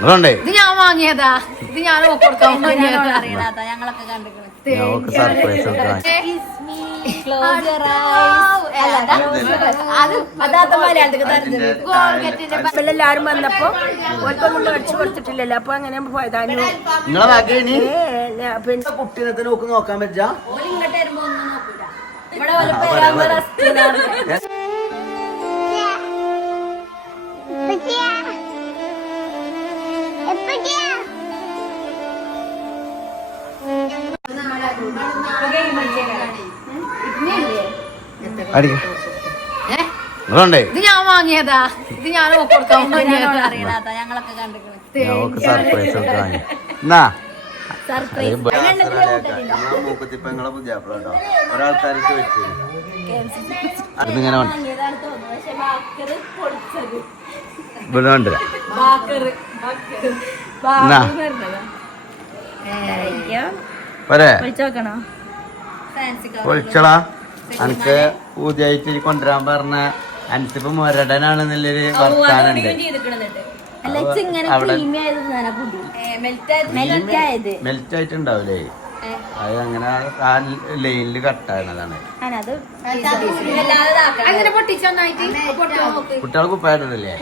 നിങ്ങളുണ്ടേ ഇത് ഞാൻ വാങ്ങിയതാ. ഇത് ഞാൻ കൊടുക്കാൻ അറിയണാത്ത ഞങ്ങളൊക്കെ കണ്ടിട്ടുണ്ട് എല്ലാരും വന്നപ്പോ ഓർക്കൊന്നും മേടിച്ചു കൊടുത്തിട്ടില്ലല്ലോ. അപ്പൊ അങ്ങനെ ഇനി. പിന്നെ കുട്ടീനെ നോക്ക് നോക്കാൻ പറ്റാ? ഇങ്ങോട്ട് വരുമ്പോ ഒന്നും നോക്കൂല. ഇവിടെ ഇത് ഞാൻ വാങ്ങിയതാ. ഇത് ഞാൻ കൊടുക്കാൻ ഞങ്ങളൊക്കെ ചോദിച്ചു. അതിങ്ങനെ ഇവിടെ കൊണ്ടുവരാം പോരെ പൊളിച്ചളാ അനക്ക് പുതിയായിട്ട് കൊണ്ടുവരാൻ പറഞ്ഞ മുരടനാണ് എന്നുള്ളൊരു വർത്താനുണ്ട് അവിടെ- മെൽറ്റ് ആയിട്ടുണ്ടാവില്ലേ അത് അങ്ങനെ ആ ലൈനിൽ നോക്ക് കുട്ടികൾ കുപ്പായിട്ടില്ലേ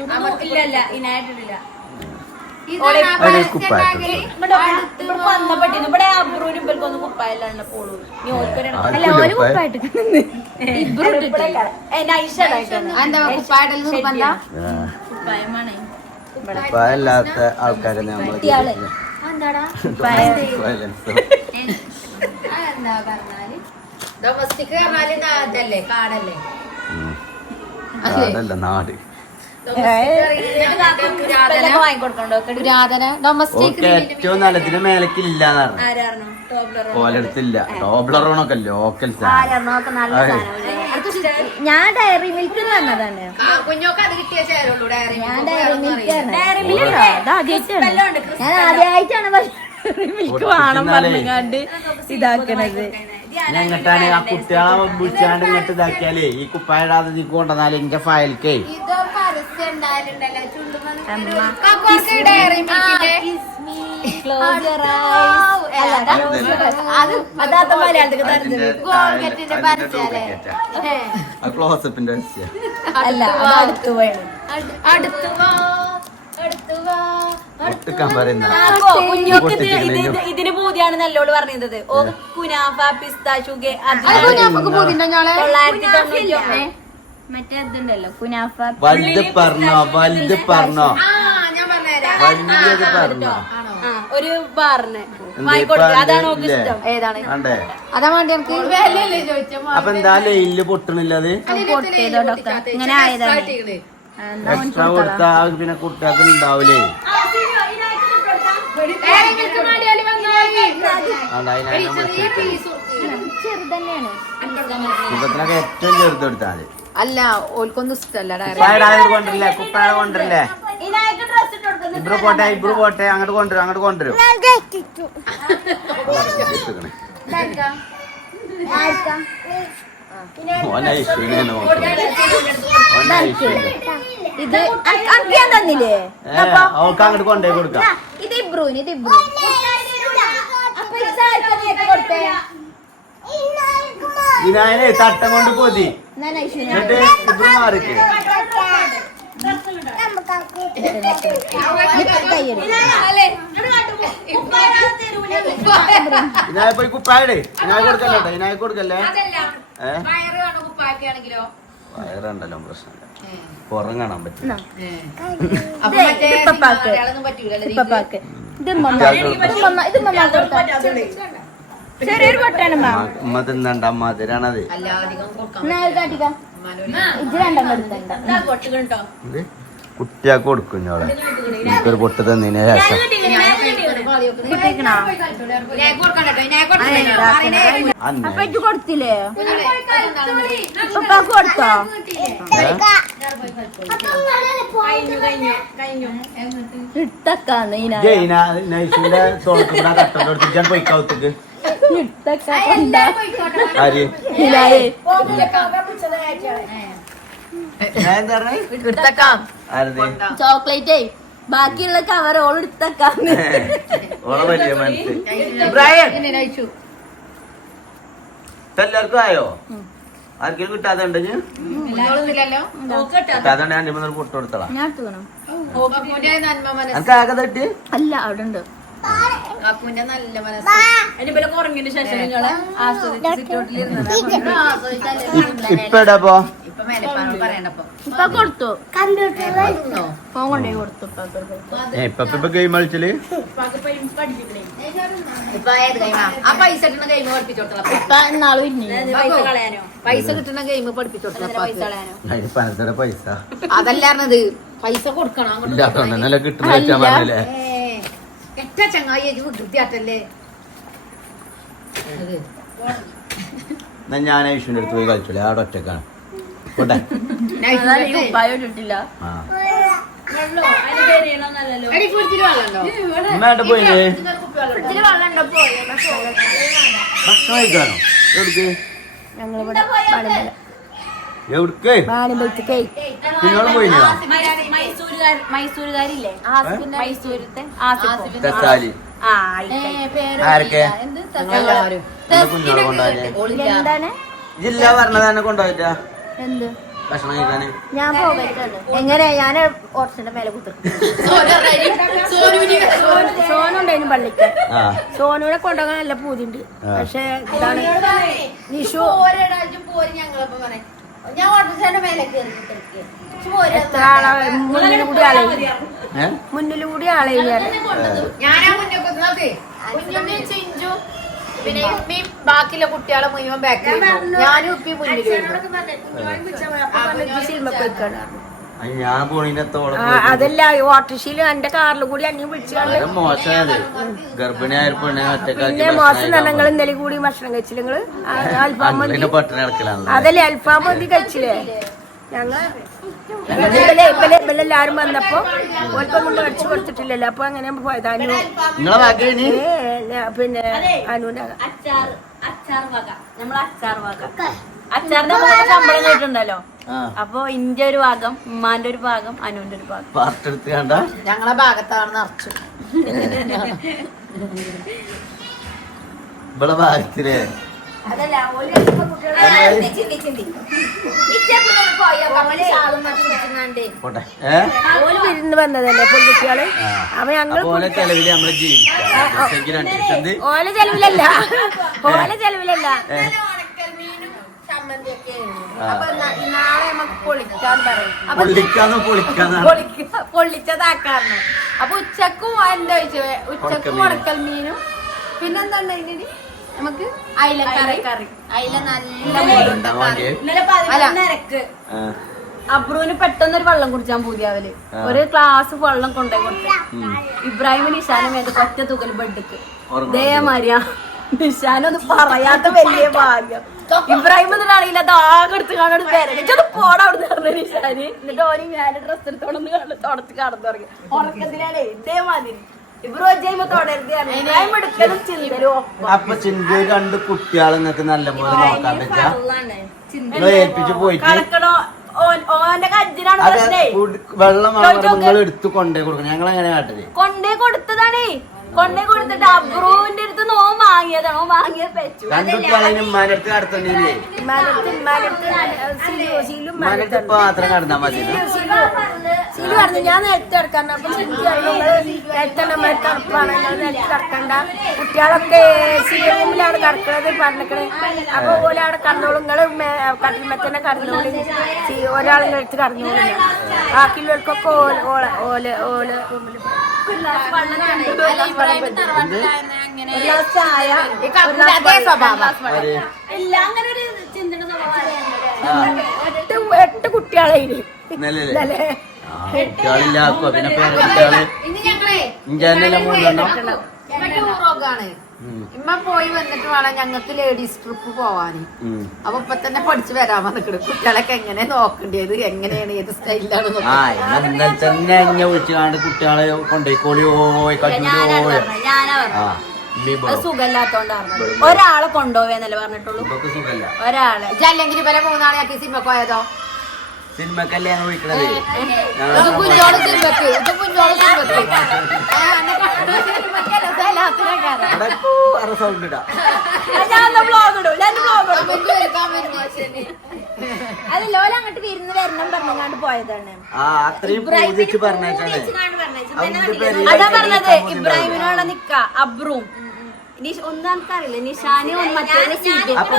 നിർബന്ധ കുപ്പായമാണ്. കുപ്പായില്ലാത്ത ആൾക്കാരെ നമ്മൾ ഡൊമസ്റ്റിക് കാടല്ലേ? അതല്ല നാട്. ഏറ്റവും പറഞ്ഞു ആരാണോ ടോബ്ലർ ഓലെടുത്തില്ല. ടോബ്ലറോണൊക്കെ ലോക്കൽ നല്ല ഞാൻ ഡയറി മിൽക്ക് തന്നതാണ് കുഞ്ഞോക്ക് അത് കിട്ടിയ ചേരുള്ളൂ ഡയറി ഞാൻ ഡയറി മിൽക്ക് ഡയറി മിൽക്ക് ഞാൻ ആദ്യമായിട്ടാണ് ഡയറി മിൽക്ക് വേണം പറഞ്ഞാണ്ട് ഇതാക്കണത്. ഞങ്ങട്ടാണ് ആ കുട്ടികളെ വിളിച്ചാണ്ട് ഇങ്ങോട്ട് ഇതാക്കിയാലേ ഈ കുപ്പായിടാതെ നീ കൊണ്ടുവന്നാൽ എന്റെ ഫയൽക്കേ ക്ലോസപ്പിന്റെ അല്ല അടുത്ത് വേണം അടുത്തു ഇതിന് പൂതിയാണ് നല്ലോട് പറഞ്ഞത്? ഓ കുനാഫ പിസ്താ ചുഗേ തൊള്ളായിരത്തി തൊണ്ണൂറ്റി മറ്റേ ഇതുണ്ടല്ലോ കുനാഫ. വലുത് പറഞ്ഞോ വലുത് പറഞ്ഞോ? ആ ഞാൻ പറഞ്ഞുതരാം. പറഞ്ഞോ? ആ, ഒരു ബാറിന് അതാ വേണ്ടി അപ്പൊ എന്താ ലൈനിൽ പൊട്ടണില്ലത് പൊട്ടിയതോടൊക്കെ ഇങ്ങനെ ആയതാണ്. എന്നാ ഓൻ എക്സ്ട്രാ കൊടുത്താ പിന്നെ കുട്ടികൾക്ക് ഉണ്ടാവില്ലേ ഇപ്പത്തിനൊക്കെ ഏറ്റവും ചെറുത് കൊടുത്താൽ മതി. അല്ല ഓൽക്കൊന്നും ഇഷ്ടല്ല ഡയറി കുപ്പായിടാതെ കൊണ്ടില്ലേ കുപ്പായ കൊണ്ടില്ലേ ഇബ്രു പോട്ടെ ഇബ്രു പോട്ടെ അങ്ങോട്ട് കൊണ്ടുവരും അങ്ങോട്ട് കൊണ്ടുവരും. ഇത് ഞാൻ തന്നില്ലേ? അവൾക്ക് അങ്ങോട്ട് കൊണ്ടേ കൊടുക്കാം. ഇത് ഇബ്രുവിന് ഇത് ഇബ്രു കൊടുത്തേ. ഇതിനായാലേ തട്ടം കൊണ്ട് പോതി. എന്നിട്ട് മാറിക്ക്. ഇതിനായ പോയി കുപ്പായടേ? ഇനായ കൊടുക്കല്ലേ ഇനായ കൊടുക്കല്ലേ? വയറുണ്ടല്ലോ പ്രശ്നമില്ല. പുറം കാണാൻ പറ്റില്ല. ഇത് മമ്മ ഇത് മമ്മ കൊടുത്ത ചെറിയൊരു പൊട്ടാണ് തിന്നണ്ട കുട്ടിയാക്ക് കൊടുക്കും എനിക്കൊരു പൊട്ട് തന്നതിന് ശേഷം. അപ്പൊ ഇത് കൊടുത്തില്ലേ? കൊടുത്തോ? ഇട്ടക്കാന്ന് ഇതിനാ ജയിന നൈസിന്റെ കൊടുത്ത് ആര്? എടുത്തക്കാം. ആരത്? ചോക്ലേറ്റേ. ബാക്കിയുള്ള കവർ ഓൾ എടുത്തേക്കാന്ന്. ഓളെ വലിയ മനസ്സ്. എല്ലാവർക്കും ആയോ? ആർക്കും കിട്ടാതെ ഉണ്ടെങ്കിൽ കിട്ടാതെ പൊട്ട് കൊടുത്തളാം ഞാൻ ആകെ തട്ടി അല്ല അവിടെ ഉണ്ട്. അപ്പൂന്റെ നല്ല മനസ്സ്. അതിനിപ്പോ കുറഞ്ഞതിന് ശേഷം നിങ്ങൾ ആസ്വദിച്ച് സിറ്റൗട്ടിലിരുന്നത്. ഇപ്പൊ ഇപ്പൊ മേലപ്പാനോട് പറയണ്ടപ്പോ ഇപ്പൊ കൊടുത്തു? ഫോൺ കൊണ്ടേ കൊടുത്തു ഇപ്പൊ ഇപ്പൊ ഇപ്പൊ ഗെയിം കളിച്ചിൽ? ഇപ്പൊ ഏത് ഗെയിമാ ആ? പൈസ കിട്ടുന്ന ഗെയിം പഠിപ്പിച്ചു ഇപ്പൊ നാളെ പിന്നെ പൈസ കളയാനോ? പൈസ കിട്ടുന്ന ഗെയിം പൈസ അതല്ലായിരുന്നത്. പൈസ കൊടുക്കണം കിട്ടുന്ന എത്ര ചങ്ങായി വികൃതിയാട്ടല്ലേ എന്നാ ഞാൻ ഐശ്വന്റെ അടുത്ത് പോയി കളിച്ചോളെ. അവിടെ ഒറ്റക്കാണ്. പോയില്ലേ ഭക്ഷണം കഴിക്കാനോ? എവിടേക്ക്? ഞങ്ങളിവിടെ എവിടേക്ക്? മൈസൂരുകാരില്ലേ? മൈസൂരത്തെ? ആസിഫ്. തെസാലി. ആ ആരൊക്കെ? എല്ലാവരും. എന്റെ കുഞ്ഞോളെ കൊണ്ടുപോയി എന്താണ്? ജില്ല പറഞ്ഞത് തന്നെ കൊണ്ടുപോയിട്ടാ? എന്ത്? ഭക്ഷണം കഴിക്കാന്. ഞാൻ എങ്ങനെ? ഞാൻ ഓർച്ചിന്റെ മേലെ സോനുണ്ടായിരുന്നു പള്ളിക്ക്. ആ. സോനുവിനെ കൊണ്ടുപോകാൻ നല്ല പൂതിണ്ട്. പക്ഷെ ഇതാണ് നിഷു ഞാൻ ഓട്ടോറിക്ഷയുടെ മേലെ കയറി എത്ര ആളാ? മുന്നിൽ കൂടി ആളെ ഞാനാ മുന്നേ കുത്തുന്നത് കുഞ്ഞുമ്മയും ചിഞ്ചു പിന്നെ ഇമ്മയും ബാക്കിയുള്ള കുട്ടികളെ മുഴുവൻ ബാക്കിൽ ഞാനും ഉപ്പി മുന്നിൽ ഞാൻ പോണീനത്തോളം അതല്ല എന്റെ കാറിൽ കൂടി അന്യം വിളിച്ചു മോശമായത്. ഗർഭിണിയായ ഒരു പെണ്ണെ ഒറ്റക്കാക്കി പിന്നെ മോശം നിങ്ങൾ ഇന്നലെ കൂടി ഭക്ഷണം കഴിച്ചില്ല നിങ്ങൾ? അൽഫാം അതല്ലേ അൽഫാം മതി കഴിച്ചില്ലേ? ഞങ്ങൾ എല്ലാരും വന്നപ്പോ ഓർക്കൊന്നും മേടിച്ചു കൊടുത്തിട്ടില്ലല്ലോ. അപ്പൊ അങ്ങനെ പോയത് അനു. പിന്നെ അനുവിന്റെ അച്ചാർ അച്ചാർ വക. നമ്മൾ അച്ചാർ വക. അച്ചാറിന്റെ മൂന്ന് ശമ്പളം കേട്ടിട്ടുണ്ടല്ലോ. അപ്പൊ ഇന്റെ ഒരു ഭാഗം ഉമ്മാന്റെ ഒരു ഭാഗം അനുവിന്റെ ഒരു ഭാഗം. പാർട്ട് എടുത്ത് കണ്ട? ഞങ്ങളെ ഭാഗത്താണ് നിറച്ചു. ഇവിടെ ഭാഗത്തിൽ. അതല്ല വിരുന്ന് വന്നതല്ലേ പെൺകുട്ടികൾ. അപ്പൊ ഓല ചെലവിൽ നമ്മൾ ജീവിക്കാം. ഓല ചെലവിലല്ല. ഓല ചെലവിലല്ല. അപ്പൊ നാളെ നമുക്ക് പൊളിക്കാൻ പറയും. അപ്പൊ പൊളിക്കാന്നോ പൊളിക്ക- പൊള്ളിച്ചതാക്കാറുണ്ട് അപ്പൊ ഉച്ചക്കും എന്താ വെച്ചത് ഉച്ചക്കും മുടക്കൽ മീനും. പിന്നെന്താ ഇതിന് നമുക്ക് അയിലക്കറി. കറി അയില നല്ല ആ, പെട്ടെന്ന് ഒരു വെള്ളം കുടിച്ചാൻ പൂതിയാവൽ ഒരു ഗ്ലാസ് വെള്ളം കൊണ്ടുപോയി കൊടുത്തു. ഇബ്രാഹിം ഇഷാനും ഏത് ഒറ്റ തുകൽ ബെഡ്ക്ക്. ഇതേ ദേമാരിയാ നിഷാനൊന്നും പറയാത്ത വലിയ ഭാഗ്യം. ഇബ്രാഹിം എന്നിട്ട് അറിയില്ല അത് ആകെ എടുത്ത് കാണാൻ പേരടിച്ചത് പോടാ അവിടെ പറഞ്ഞു നിഷാന്. എന്നിട്ട് ഓന് ഞാൻ ഡ്രസ് എടുത്തോണ്ട് കണ്ടു തുടച്ച് കടന്നു തുടങ്ങി. ഉറക്കത്തിലാണ് ഇതേമാതിരി. അപ്പൊ ചിന്ത രണ്ട് കുട്ടികളെ നിങ്ങൾക്ക് നല്ല പോലെ നോക്കാൻ പറ്റാ? നിങ്ങളെ ഏൽപ്പിച്ച് പോയിട്ട് വെള്ളം നിങ്ങൾ എടുത്ത് കൊണ്ടേ കൊടുക്കണം. ഞങ്ങൾ എങ്ങനെ കാട്ടൽ? കൊണ്ടേ കൊടുത്തതാണേ. കൊണ്ടേ കൊടുത്തിട്ട് അബ്രൂവിന്റെ അടുത്ത് നോ വാങ്ങിയതാണ്. ഓൻ വാങ്ങിയ പെച്ചു കടത്തണ്ടില്ലേ മരത്ത് കടന്നാ മതി. സിലു പറഞ്ഞു ഞാൻ നേരത്തെ കിടക്കാൻ അപ്പൊ സിലു പറഞ്ഞു നേരത്തെ നമ്മൾ കിടപ്പാണ് ഞങ്ങൾ നേരത്തെ കിടക്കണ്ട കുട്ടികളൊക്കെ സിലിമിലാണ് കിടക്കണത് പറഞ്ഞിക്കണേ. അപ്പൊ ഓലെ അവിടെ നിങ്ങൾ കട്ടിൽമത്തന്നെ കടന്നോളി. ഒരാളെ എടുത്ത് കടന്നോളില്ല ബാക്കിയുള്ളവർക്കൊക്കെ ഓല ഓല ഓല ഓല എട്ട് കുട്ടികളെ ഇനി. ഇന്നലെ ഇന്നലെ. ആ, കുട്ടികളില്ലാക്കോ പിന്നെ പേര കുട്ടികൾ ഇമ്മ പോയി വന്നിട്ട് വേണം ഞങ്ങൾക്ക് ലേഡീസ് ട്രിപ്പ് പോവാന്. അപ്പൊ ഇപ്പൊ തന്നെ പഠിച്ചു വരാൻ വന്നിട്ട് കുട്ടികളൊക്കെ എങ്ങനെ നോക്കേണ്ടത്? എങ്ങനെയാണ് ഏത് ഇന്നലെ തന്നെ എന്നെ വിളിച്ചാണ്ട് കുട്ടികളെ അത് സുഖമില്ലാത്തോണ്ടാണ് ഒരാളെ കൊണ്ടുപോവേന്നല്ലേ പറഞ്ഞിട്ടുള്ളൂ? ഒരാളെ. അല്ലെങ്കിൽ ഇവരെ മൂന്നാളെ ആക്കി സിനിമ പോയതോ? സിനിമക്കല്ലേ ഞങ്ങൾ വിളിക്കണത്? സൗണ്ട് ഇടാ. അത് ലോല അങ്ങോട്ട് വിരുന്ന് വരണം പറഞ്ഞാണ്ട് പോയതാണ്. ആ അത്രയും പൂജിച്ച് പറഞ്ഞേച്ചാണ് അതാ പറഞ്ഞത് ഇബ്രാഹിമിനോടെ നിക്ക അബ്രും. അപ്പൊ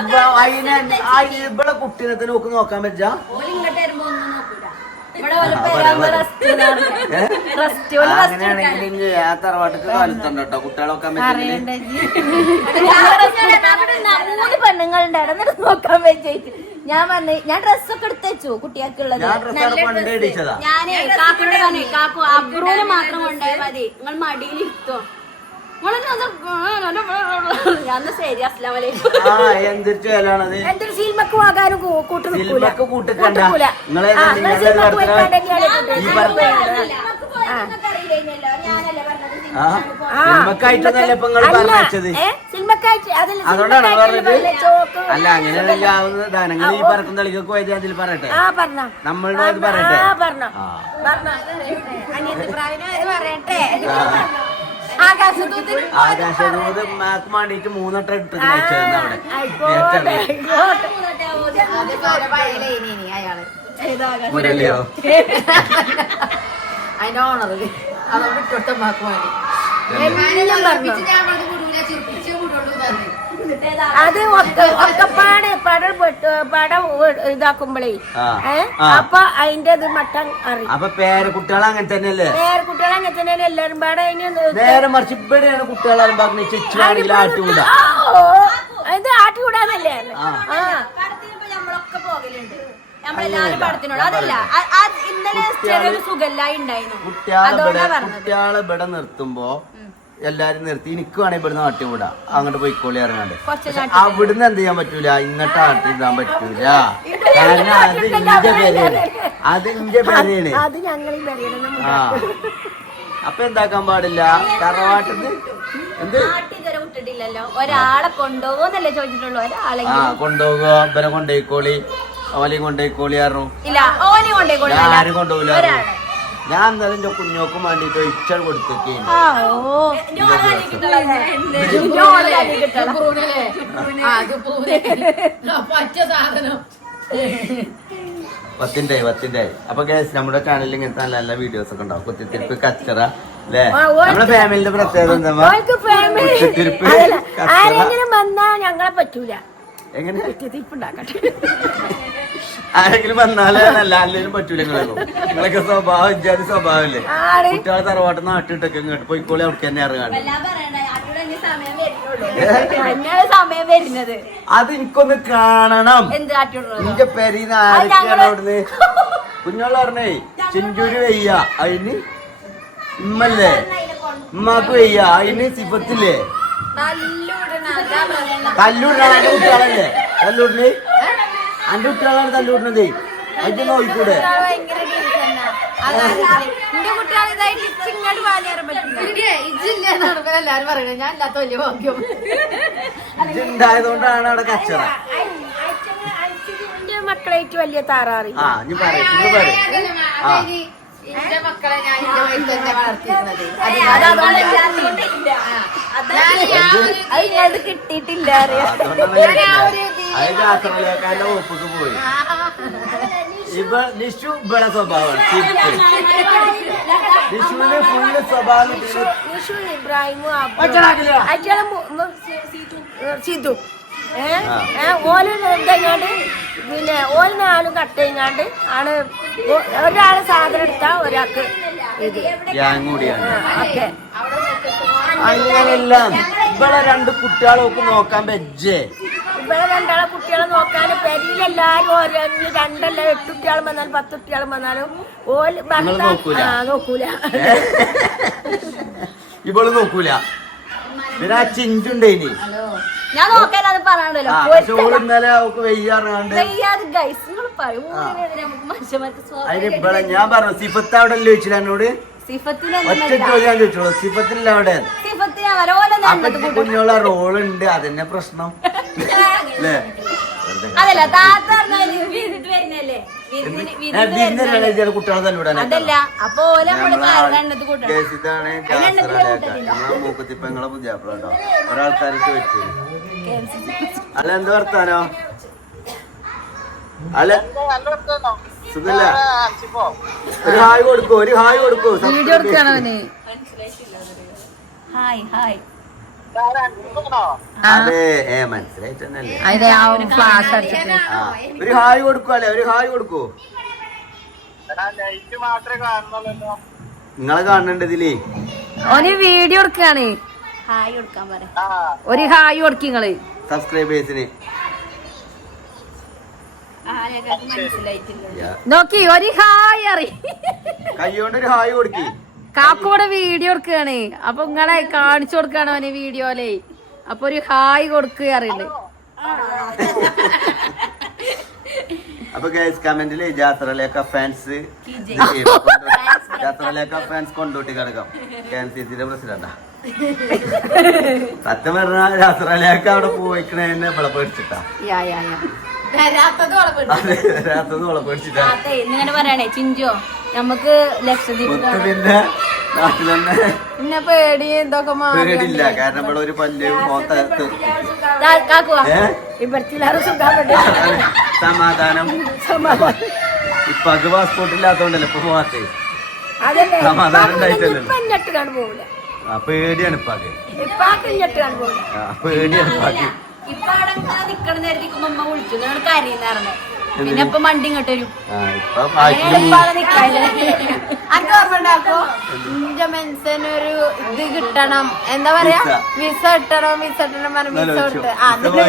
ഇവിടെ കുട്ടീനെ തന്നെ നോക്ക് നോക്കാൻ പറ്റാ? അങ്ങനെയാണെങ്കിൽ ആ തറവാട്ടിക്ക് കാലത്തുണ്ട് കേട്ടോ. കുട്ടികളെ നോക്കാൻ പറ്റില്ല പെണ്ണുങ്ങളുണ്ട്. നോക്കാൻ പറ്റിയിട്ട്. ഞാൻ പറഞ്ഞു ഞാൻ ഡ്രസ്സൊക്കെ എടുത്ത് വെച്ചു കുട്ടികൾക്കുള്ളത്. ഞാനേ കാക്കുണ്ട് കാക്കു അബ്രൂന് മാത്രം കൊണ്ടുപോയാൽ മതി. നിങ്ങൾ മടിയിൽ ഇരുത്തോ എന്തൊരു സിനിമക്ക് കൂട്ട് നിൽക്കൂല അല്ല, ആവുന്നതാ ഈ പറക്കുന്ന തളിക്കൊക്കെ പോയത് അതിൽ പറയട്ടെ? നമ്മളുടെ പറയട്ടെ? പറയട്ടെ. ആകാശദൂത് മാക്ക് വേണ്ടിട്ട് മൂന്നെട്ടം ഇട്ട് വെച്ചിരുന്നു അവിടെ. മുരളിയോ? അതിന്റെ ഓണറ് അതുകൊണ്ട് ഇട്ടൊട്ട മാക്ക് വേണ്ടി ഞാൻ പറഞ്ഞ്. അത് ഒക്കപ്പാട് പടം പടം ഇതാക്കുമ്പോഴേ അപ്പൊ അതിന്റെ ഇത് മട്ടൻ അറിയും അപ്പൊ പേരക്കുട്ടികൾ അങ്ങനെ തന്നെയല്ലേ? പേരക്കുട്ടികൾ കുട്ടികളെ അങ്ങനെ തന്നെയല്ലേ എല്ലാരും പാടെ നേരെ മറിച്ച് ഇവിടെയാണ് കുട്ടികളെ പറഞ്ഞ് ചെച്ചുവാണെങ്കിൽ ആട്ടുകൂടാ ഇത് ആട്ടുകൂടാന്നല്ലേ ആ. നമ്മളൊക്കെ പോകലുണ്ട്. നമ്മളെല്ലാരും പടത്തിനോട് അതല്ല ഇന്നലെ ഒരു സുഖല്ലായി ഉണ്ടായിരുന്നു. കുട്ടികളെ ഇവിടെ നിർത്തുമ്പോ എല്ലാരും നിർത്തി. എനിക്ക് വേണേ ഇവിടുന്ന് ആട്ടി വിടാം. അങ്ങോട്ട് പോയിക്കോളി ഇറങ്ങാണ്ട് അവിടുന്ന് എന്ത് ചെയ്യാൻ പറ്റൂല? ഇങ്ങോട്ട് ആട്ടി ഇടാൻ പറ്റൂല. കാരണം അത് ഇന്റെ പേരാണ്. അത് ഇന്റെ പേരാണ്. ആ. അപ്പൊ എന്താക്കാൻ പാടില്ല? തറവാട്ടിന്ന് എന്ത്? ഒരാളെ കൊണ്ടുപോകുന്നല്ലേ ചോദിച്ചിട്ടുള്ളൂ. ഒരാളെ ആ കൊണ്ടുപോകുക. ഇവരെ കൊണ്ടുപോയിക്കോളി ഓലയും കൊണ്ടേക്കോളൂ ആരും കൊണ്ടുപോകില്ല ഞാൻ എന്തായാലും എന്റെ കുഞ്ഞോക്കും വേണ്ടിട്ട് ഇച്ചൾ കൊടുത്തേക്കേന് പത്തിന്റെ പത്തിന്റെ അപ്പൊ ഗൈസ് നമ്മുടെ ചാനലിൽ ഇങ്ങനത്തെ നല്ല നല്ല വീഡിയോസ് ഒക്കെ ഉണ്ടാവും കുത്തിത്തിരിപ്പ് കച്ചറ അല്ലേ നമ്മുടെ ഫാമിലിന്റെ പ്രത്യേകത എന്താ കുത്തിത്തിരിപ്പ് ആരെങ്കിലും വന്നാ ഞങ്ങളെ പറ്റൂല എങ്ങനെ? ആരെങ്കിലും വന്നാലേ അല്ല അല്ലേലും പറ്റൂല നിങ്ങളൊക്കെ സ്വഭാവം ഇജാതി സ്വഭാവല്ലേ കുട്ടികളെ തറവാട്ട് നാട്ടിട്ടൊക്കെ ഇങ്ങോട്ട് പോയിക്കോളി അവിടെ തന്നെ ഇറങ്ങാണ്ട് തന്നെയാണ് സമയം വരുന്നത്. അത് എനിക്കൊന്ന് കാണണം. നിന്റെ പെരീന്ന് ആരൊക്കെയാണ് അവിടുന്ന്? കുഞ്ഞോൾ പറഞ്ഞേ ചിഞ്ചൂര് വയ്യ. അതിന് ഇമ്മല്ലേ? ഉമ്മാക്ക് വയ്യ. അതിന് സിഫത്തില്ലേ? തല്ലൂടിനാണ് എന്റെ കുട്ടികളല്ലേ? തല്ലൂടിന് എന്റെ കുട്ടികളാണ് തല്ലൂടിനത് അതിന്റെ നോയിക്കൂടെ? ഇതുണ്ടായതുകൊണ്ടാണ് അവിടെ കച്ചറ. മക്കളായിട്ട് വലിയ താറാറി. ആ നീ പറയും എന്റെ മക്കളെ ഞാൻ എന്റെ വഴി തന്നെ വളർത്തിയിരുന്നത്. അത് ഞാൻ കിട്ടിയിട്ടില്ല അതിന്റെ ഒപ്പിക്ക് പോയി. ഇവ നിഷു ഇവിടെ. നിഷുവിന് ഫുള്ള് സ്വഭാവം ഓൽ ഇതെങ്ങാണ്ട് പിന്നെ ഓലിന് ആളും കട്ട് ആണ് ഒരാൾ സാധനം എടുത്താ ഒരാൾക്ക് ഇത്. അങ്ങനെയല്ല. ഇവിടെ രണ്ട് കുട്ടികളൊക്കെ നോക്കാൻ പറ്റേ ഇവിടെ രണ്ടാളെ കുട്ടികളെ നോക്കാൻ പെരിയിലെല്ലാരും ഓരോ രണ്ടല്ല എട്ട് കുട്ടികളും വന്നാലും പത്ത് കുട്ടികളും വന്നാലും ഓൽ നോക്കൂല? ഇവൾ നോക്കൂല? പിന്നെ ആ ചിഞ്ചുണ്ടേനി ഞാൻ നോക്കാനത് പറയണല്ലോ ഇന്നലെ അവക്ക് വെയ്യാറുണ്ട്. വയ്യാതെ ഗൈസ് നിങ്ങൾ പറയും. ഞാൻ പറഞ്ഞു സിഫത്ത് അവിടെ ചോദിച്ചില്ല എന്നോട്? ഒറ്റ ഞാൻ ചോദിച്ചോളൂ അവിടെ കുഞ്ഞോളെ റോളുണ്ട് അതന്നെ പ്രശ്നം. അല്ലേ അതല്ല താത്ത വരുന്നല്ലേ കുട്ടികളെ തന്നെ അതല്ല അപ്പൊ ഓല നമ്മൾ കൂട്ടണം. ചോദിച്ചു. അല്ല എന്ത് വർത്താനോ? അല്ല? സുഖല്ല? ഒരു ഹായ് കൊടുക്കൂ ഒരു ഹായ് കൊടുക്കൂ. വീഡിയോ എടുക്കാണ് അവന്. Hi hi. അതെ ഏ മനസ്സിലായിട്ടല്ലേ അതിന്റെ ആ ഫ്ലാഷ് അടിച്ചിട്ട്. ആ ഒരു ഹായ് കൊടുക്കൂ അല്ലേ? ഒരു ഹായ് കൊടുക്കൂ. നിങ്ങളെ കാണുന്നുണ്ട് ഇതിൽ. ഒരു വീഡിയോ എടുക്കാണ്. ഹായ് കൊടുക്കാൻ പറ ഒരു ഹായ് കൊടുക്കിങ്ങൾ സബ്സ്ക്രൈബേഴ്സിന് ആരെയൊക്കെ മനസ്സിലായിട്ടില്ല നോക്കി ഒരു ഹായ് അറി. കൈകൊണ്ട് ഒരു ഹായ് കൊടുക്കി. കാക്കോടെ വീഡിയോ എടുക്കുകയാണ് അപ്പൊ ഇങ്ങളെ കാണിച്ചു കൊടുക്കാണ് അവന് വീഡിയോയിലേ. അപ്പൊ ഒരു ഹായ് കൊടുക്കുക അറിയുന്നുണ്ട് അപ്പൊ ഗൈസ് കമന്റിൽ ജാത്രലേക്ക ഫാൻസ് ജാത്രലേക്ക ഫാൻസ് കൊണ്ടോട്ടി കിടക്കാം. കെ എൻ സി സിയുടെ പ്രസിഡന്റാ സത്യം പറഞ്ഞാൽ ജാത്രലേക്ക അവിടെ പോയിക്കണേന്നെ ഇവിടെ പേടിച്ചിട്ടാ. ഇന്നിങ്ങനെ പറയണേ ചിഞ്ചോ നമുക്ക് ലക്ഷദ്വീപ് മുത്ത് കാണാം പിന്നെ നാട്ടിൽ തന്നെ പിന്നെ പേടി എന്തൊക്കെ പേടില്ല കാരണം ഇവിടെ ഒരു പല്ല്? സമാധാനം. ഇപ്പൊ അത് പാസ്പോർട്ട് ഇല്ലാത്തോണ്ടല്ലേ ഇപ്പൊ പോവാത്തേ? അതല്ലേ. സമാധാനം ഉണ്ടായിട്ടല്ലല്ലോ. ഇപ്പൊ ഇഞ്ഞിട്ട് ആ പേടിയാണ് ഇപ്പാക്ക്. പേടിയാണ് ഇപ്പാക്ക്. ഇപ്പൊ അവിടെ ഇങ്ങനെ നിക്കണ നേരത്തേക്ക് ഉമ്മ വിളിച്ചു നിങ്ങൾ കരയുന്നാറിന് പിന്നെ ഇപ്പൊ മണ്ടി ഇങ്ങോട്ട് വരും. ആ ഇപ്പൊ ആഴ്ചയിൽ ഇപ്പൊ അവിടെ നിക്കാല്ലേ? അനക്ക് ഓർമ്മ ഇന്റെ മെൻസന് ഒരു ഇത് കിട്ടണം. എന്താ പറയാ? വിസ. കിട്ടണം വിസ കിട്ടണം പറഞ്ഞ വിസ ആ, എന്നിട്ട്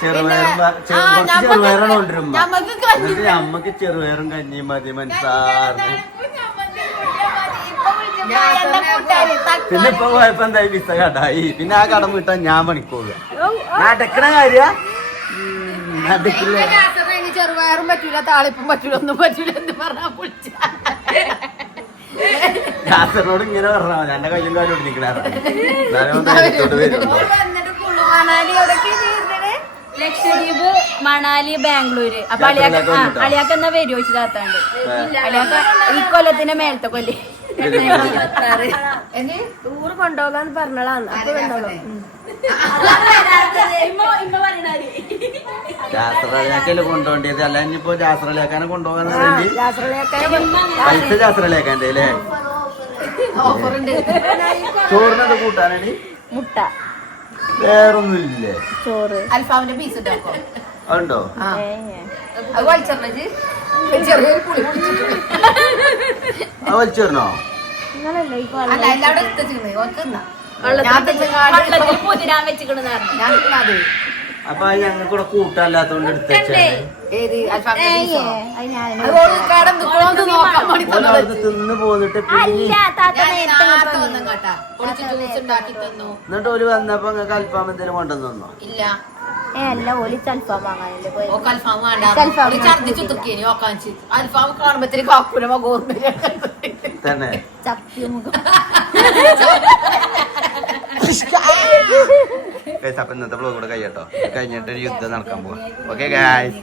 ചെറുപയറും ചെറുപയറാണ് കഞ്ഞി എന്നിട്ട് നമ്മക്ക് ചെറുപയറും കഞ്ഞിയും മതി തക്കാളി പിന്നെ ഇപ്പൊ പോയപ്പോ എന്തായി? വിസ കടായി പിന്നെ ആ കടം വിട്ടാ ഞാൻ പണിക്കോളൂ നടക്കണ കാര്യ? നടക്കില്ല ചെറുപയറും പറ്റൂല താളിപ്പും പറ്റൂല ഒന്നും പറ്റൂല എന്ന് പറഞ്ഞാ പൊളിച്ച. കാസർഗോഡ് ഇങ്ങനെ പറഞ്ഞാ മതി. എന്റെ കയ്യിലും കാലും ഒടിഞ്ഞിക്കണ ലക്ഷദ്വീപ് മണാലി ബാംഗ്ലൂര്. അപ്പൊ അളിയാക്ക? അളിയാക്ക എന്നാ വരും വെച്ച് താത്താണ്ട് അളിയാക്ക ഈ കൊല്ലത്തിന്റെ മേലത്തെ കൊല്ലേ. ടൂറ് കൊണ്ടുപോകാന്ന് പറഞ്ഞതാണ് അപ്പൊ ജാസ്ത്രലേക്കല്ലേ കൊണ്ടുപോകേണ്ടത്? അല്ല ഇനിയിപ്പോ ജാസ്ത്രലേക്കാനെ കൊണ്ടുപോകാൻ പൈസ ജാസ്ത്രലേക്കാന്റെ അല്ലേ? ചോറിനത് കൂട്ടാനാണ് മുട്ട. വേറൊന്നുമില്ലേ? ചോറ്. അൽഫാമിന്റെ പീസ് ഉണ്ടോ അത് വലിച്ചെറിഞ്ഞ് ചെറിയൊരു പുളി പിടിച്ചിട്ടുണ്ട് അത് വലിച്ചേർന്നോ? നിങ്ങളല്ലേ ഈ അല്ല എല്ലാവിടെ എത്തിച്ചിരുന്നു ഓർക്ക് തിന്നാ. ഞാൻ വെള്ളത്തിൽ തിന്നുകാണ്ട് വെള്ളത്തിൽ പുതിരാൻ വെച്ചിക്കണെന്ന് പറഞ്ഞു ഞാൻ തിന്നാതെ. അപ്പൊ അത് ഞങ്ങൾക്ക് കൂടെ കൂട്ടല്ലാത്തോണ്ട് എടുത്തേ തിന്ന് പോന്നിട്ട് എന്നിട്ട് ഒരു വന്നപ്പോ നിങ്ങൾക്ക് അൽഫാം എന്തെങ്കിലും കൊണ്ടുവന്നു തന്നോ? ഇല്ല. തന്നെ. ചപ്പി Guys, അപ്പൊ ഇന്നത്തെ ബ്ലോഗ് കൂടെ കഴിയട്ടോ. കഴിഞ്ഞിട്ട് ഒരു യുദ്ധം നടക്കാൻ പോവാം. Okay guys